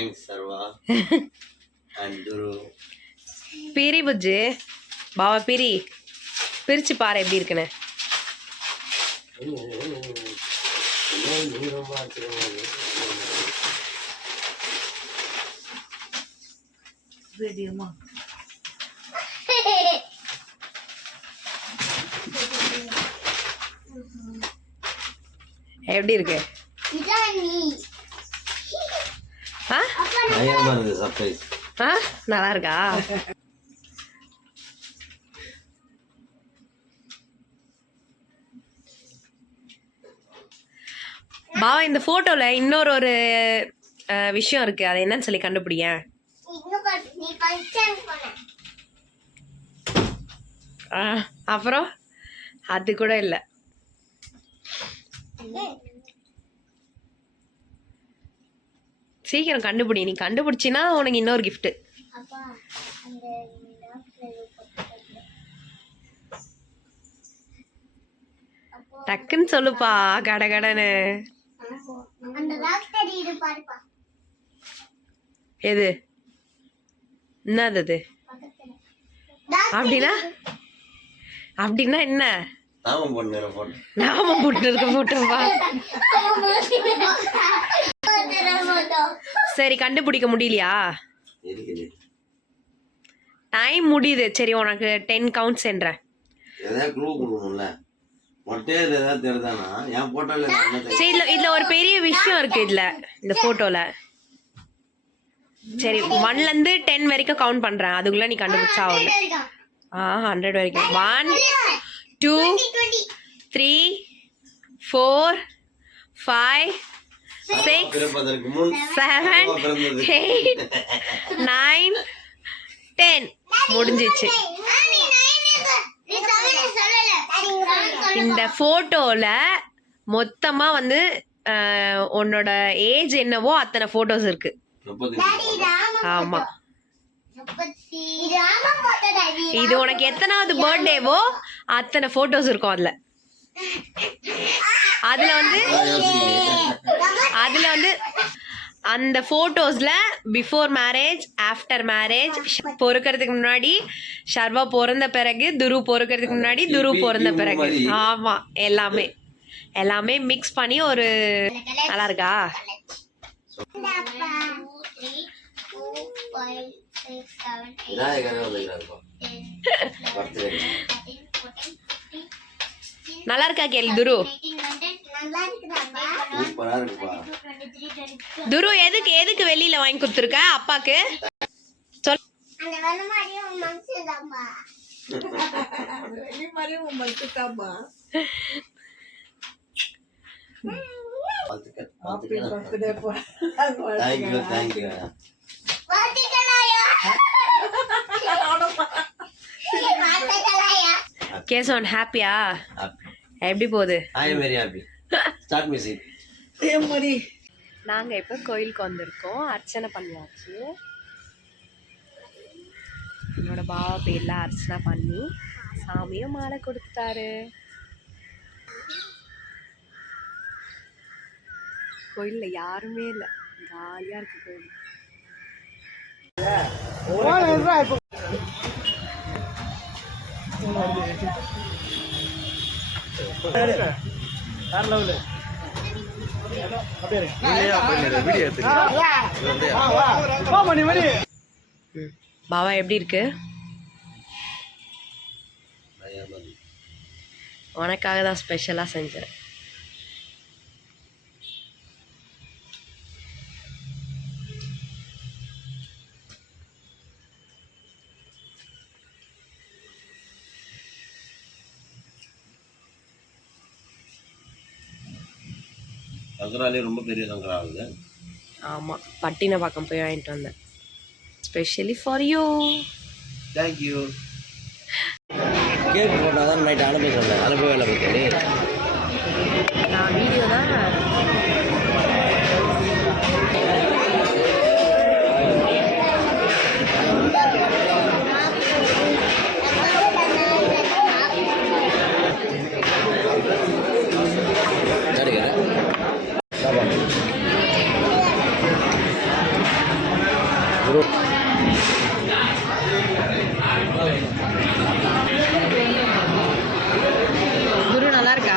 Thanks, Sarva. And Duru. Piri Bujji. Baba Piri. பிரிச்சு பாரு எப்படி இருக்குன்னு. எப்படி இருக்கு? நல்லா இருக்கா? பாவா இந்த போட்டோல இன்னொரு ஒரு விஷயம் இருக்கு, அது என்னன்னு சொல்லி கண்டுபிடிங்க. அப்புறம் அது கூட இல்ல, சீக்கிரம் கண்டுபிடி. நீ கண்டுபிடிச்சினா உனக்கு இன்னொரு gift. டக்குன்னு சொல்லுப்பா கடகடன்னு. எது என்னது? அப்படின்னா அப்படின்னா என்ன? நாமம் போட்டு இருக்க போட்டோவா? சரி கண்டுபிடிக்க முடியலையா? டைம் முடியுது. சரி உனக்கு 10 கவுண்ட்ஸ் என்றேன். இதுல ஒரு பெரிய விஷயம் இருக்கு இதுல, இந்த போட்டோல. சரி 1ல இருந்து 10 வரைக்கும் கவுண்ட் பண்றேன், அதுக்குள்ள நீ கண்டுபிடிச்சா ஆகும். 100 வரைக்கும். 1 2 3 4 5 6 7 8 9 10 முடிஞ்சிச்சு. இந்த போட்டோல மொத்தமா வந்து உன்னோட ஏஜ் என்னவோ அத்தனை போட்டோஸ் இருக்கு. ஆமா, இது உனக்கு எத்தனாவது பர்த்டேவோ அத்தனை போட்டோஸ் இருக்கும் அதுல. அதுல வந்து அந்த போட்டோஸ்ல பிஃபோர் மேரேஜ், ஆஃப்டர் மேரேஜ், பொறுக்கிறதுக்கு முன்னாடி, ஷர்வா பிறந்த பிறகு, துரு பொறுக்கிறதுக்கு முன்னாடி, துரு பிறந்த பிறகு. ஆமா, எல்லாமே மிக்ஸ் பண்ணி ஒரு நல்லா இருக்கா? நல்லா இருக்கா கேள்வி துரு? துரு எதுக்கு வெளியில வாங்கி கொடுத்துருக்க அப்பாக்கு? சொல். கேசவன் ஹாப்பியா? எப்படி போகுது? I am very happy. Start music. நாங்க இப்ப கோயிலுக்கு வந்திருக்கோம். அர்ச்சனை பண்ணியாச்சு. என்னோட பாவா பேர்ல அர்ச்சனை பண்ணி சாமியும் மாலை கொடுத்தாரு. கோயில்ல யாருமே இல்ல, காலியா இருக்கு கோயில். பாவா எப்படி இருக்கு? உனக்காக தான் ஸ்பெஷலா செஞ்சேன். சங்கராலே ரொம்ப பெரிய சங்கரா ஆகுது. ஆமாம், பட்டினப்பாக்கம் போய் வாங்கிட்டு வந்தேன் specially for you. Thank you. Cake போட்டால் தான் நைட்டு அனுப்ப சொன்னேன், அனுப்பவே இல்லை பற்றி. நான் வீடியோ தான் குரு நல்லா இருக்கா?